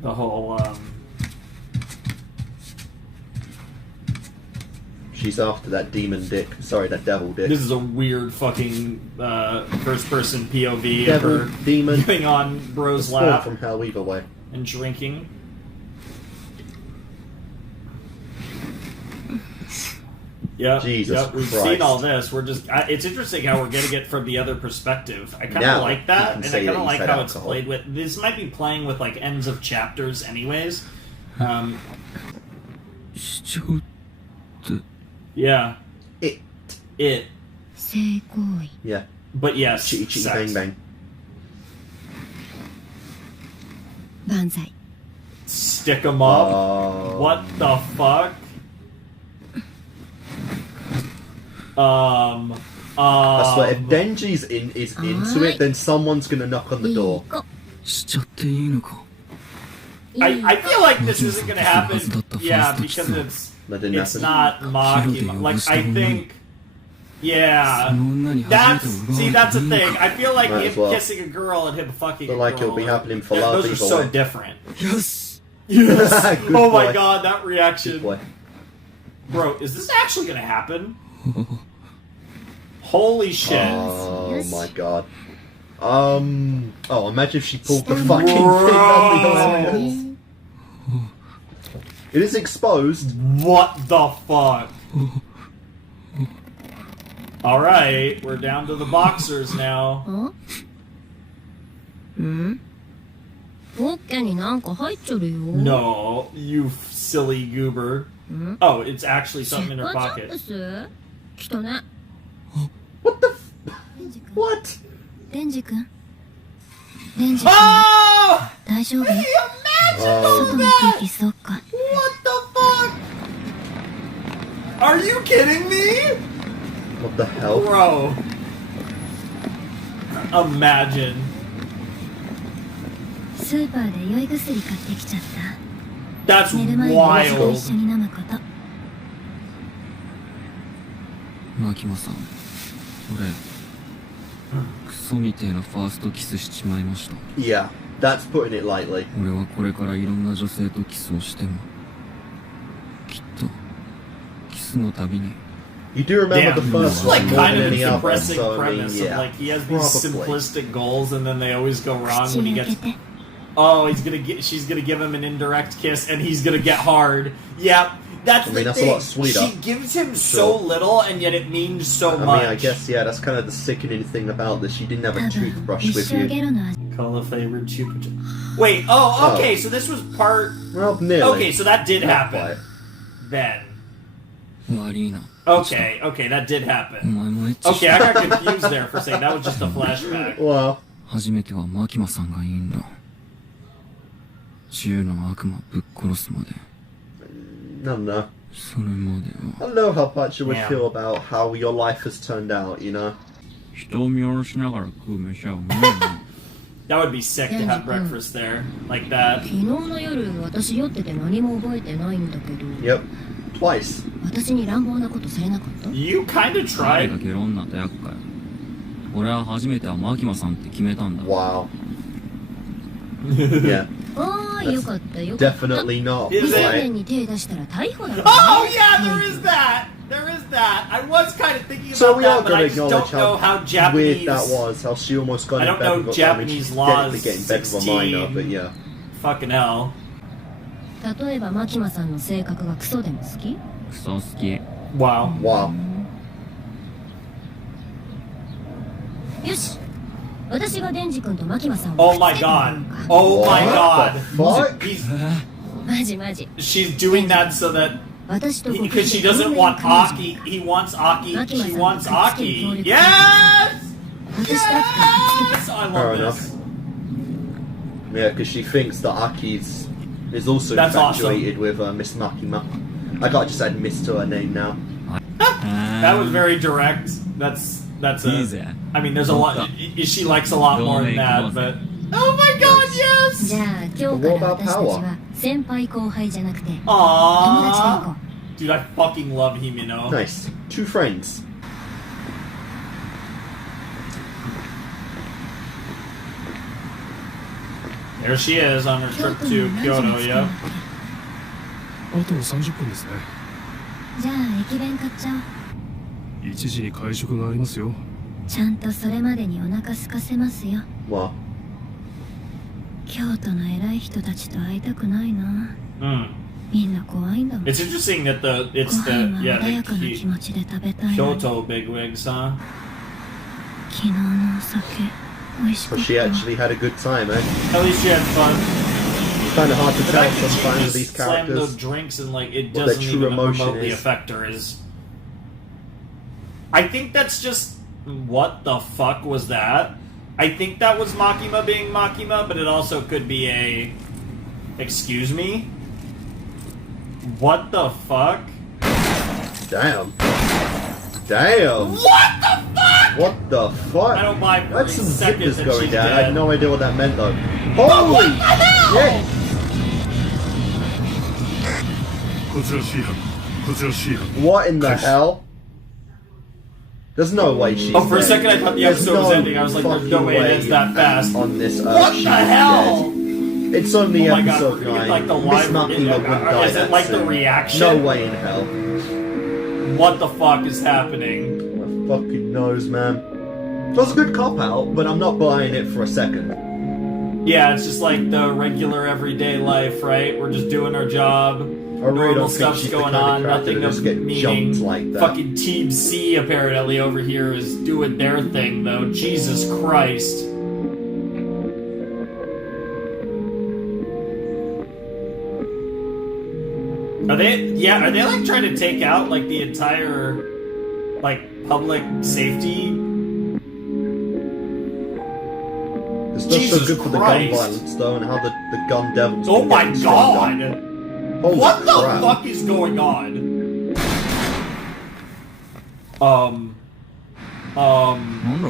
The whole, She's after that demon dick. Sorry, that devil dick. This is a weird fucking first-person POV Devil, of her demon. getting on Bro's It's lap from hell either way. and drinking. Yeah, Jesus yep, we've Christ. seen all this. We're just. it's interesting how we're getting it from the other perspective. I kind Now, of like that, you and can I say kind that of you like said how alcohol. it's played with. This might be playing with like ends of chapters, anyways. Yeah. It. Yeah. But yes, Chitty chitty sex. bang bang. 万歳 Stick 'em up. What the fuck? I swear, if Denji's into it, then someone's gonna knock on the door. しちゃっていいのか I feel like this isn't gonna happen. Yeah, because That didn't it's happen. not makima. Like I think, yeah. That's the thing. I feel like Might him as well. kissing a girl and him fucking Feel a like girl. it'll be happening for love Those are either so way. different. Yes Yes. Good Oh my boy. god, that Good reaction, boy. bro. Is this actually gonna happen? Holy shit. Oh my god. Oh, imagine if she pulled the fucking thing out the hilarious. It is exposed. What the fuck? Alright, we're down to the boxers now. ポッケになんか入っちゃるよ No, you silly goober. Oh, it's actually something in her チェッ pocket. クスきっとね What the? デンジ君 What? デンジ君デンジ君 Oh! 大丈夫 Can you imagine 外の空気そっか What the fuck? Are you kidding me? What the hell? Bro. Imagine. スーパーで酔い薬買ってきちゃった That's 寝る前に水と wild. 一緒に飲むことマキマさん俺クソみてえなファーストキスしちまいました Yeah, that's putting it lightly. 俺はこれからいろんな女性とキスをしてもきっとキスのたびに You do remember Damn, the this first is like one more kind than of a any other, depressing so I mean, premise yeah. of like he has these Probably. simplistic goals and then they always go wrong 口 when he に開 gets. けて Oh, she's gonna give him an indirect kiss and he's gonna get hard. Yep, that's I the mean, that's a thing. lot sweeter. She gives him so Sure. little and yet it means so I much. mean, I guess, yeah, that's kind of the sickening thing about this. You didn't have 多 a 分 toothbrush 一 with 生 you. ゲロの味 Call a favorite chupa. Wait, oh, okay, so this was part. Well, nearly. Okay, so that did Not happen. quite. Then. 悪いな Okay, that did お happen. 前もエッチし Okay, I got confused there for a second. That was just a flashback. Well, 初めてはマキマさんがいいんだ銃の悪魔ぶっ殺すまで I don't know. それまで I は don't know how much you would Yeah. feel about how your life has turned out, you know? 人を見下ろしながら食う飯はうまいな That would be sick to have breakfast there. Like that. 昨日の夜私酔ってて何も覚えてないんだけど Yep. Twice. 私に乱暴なことされなかった You kinda 誰が tried. ゲロ女と役かよ俺は初めてはマキマさんって決めたんだ Wow. Yeah. ああよかったよかった Definitely not. Is 未成 it? 年に手出したら逮捕だから Oh yeah, there is that. There is that. I was kind of thinking So about we are that, but going I to just acknowledge don't know how how Japanese. weird that was. How she almost got I in don't bed know with Japanese she's laws, technically getting bed with a minor, but yeah. Fucking hell. 例えばマキマさんの性格がクソでも好きクソ好き Wow. Wow. よし私がデンジ君とマキマさんを Oh my god. Oh my god. What the fuck? He's, マジマジ she's doing that so that 私と because she doesn't want Aki. He wants Aki. She wants Aki. Yes. 私とアキから Yes. I Fair love enough. this. Yeah, because she thinks that Aki's is also That's infatuated with Miss Makima. I can't just add Miss to her name now. That was very direct. That's a. いいぜ I mean, there's a lot. She likes a lot more than that, but. Oh my god, じ yes! ゃあ今日から私たちは先輩後輩じゃなくて友達で行こ Aww. Dude, I fucking love Himino. Nice. Two friends. There she is on her trip to Kyoto, yeah. あと30分ですね。じゃあ駅弁買っちゃおう。1時に会食がありますよ。ちゃんとそれまでにお腹空かせますよ。 What? 京都の偉い人たちと会いたくないな。 Mm. みんな怖いんだもん。 It's interesting that it's ご飯 the は yeah 穏やかな the 気持ちで食べたいのに。 Kyoto bigwigs, huh? 昨日のお酒美味しか So った she わ。 actually had a good time, eh? At least she had fun. It's kind of hard to The tell fact that sometimes she with these just slammed those characters. drinks and like it what their doesn't true even emotion remotely is. affect her is. I think that's just what the fuck was that? I think that was Makima being Makima, but it also could be a. Excuse me. What the fuck? Damn. Damn. What the fuck? What the fuck? I don't buy for That's a some second zippers that going she's down. I dead. had no idea what that meant though. But Holy what the hell? shit! こちら C 班。こちら C 班。 What in the hell? There's no way she's Oh, for a dead. second I thought the There's episode was no ending. I was like, there's no fucking way it ends that fast. On this What she's the hell? dead. It's only Oh my god, episode we're gonna 9. get like the Miss live. Makima wouldn't die Is it that like the soon. reaction? No way in hell. What the fuck is happening? Who fucking knows, man. It was a good cop out, but I'm not buying it for a second. Yeah, it's just like the regular everyday life, right? We're just doing our job. I really Normal don't think stuff's she's the going kind of on. character Nothing to just of get meaning. jumped like that. Fucking Team C apparently over here is doing their thing though. Jesus Christ. Are they like trying to take out like the entire like public safety? It's not Jesus so good for the gun Christ. violence though, and how the gun devils. Oh been my getting god! stronger. Holy What the crap. fuck is going on? なんだ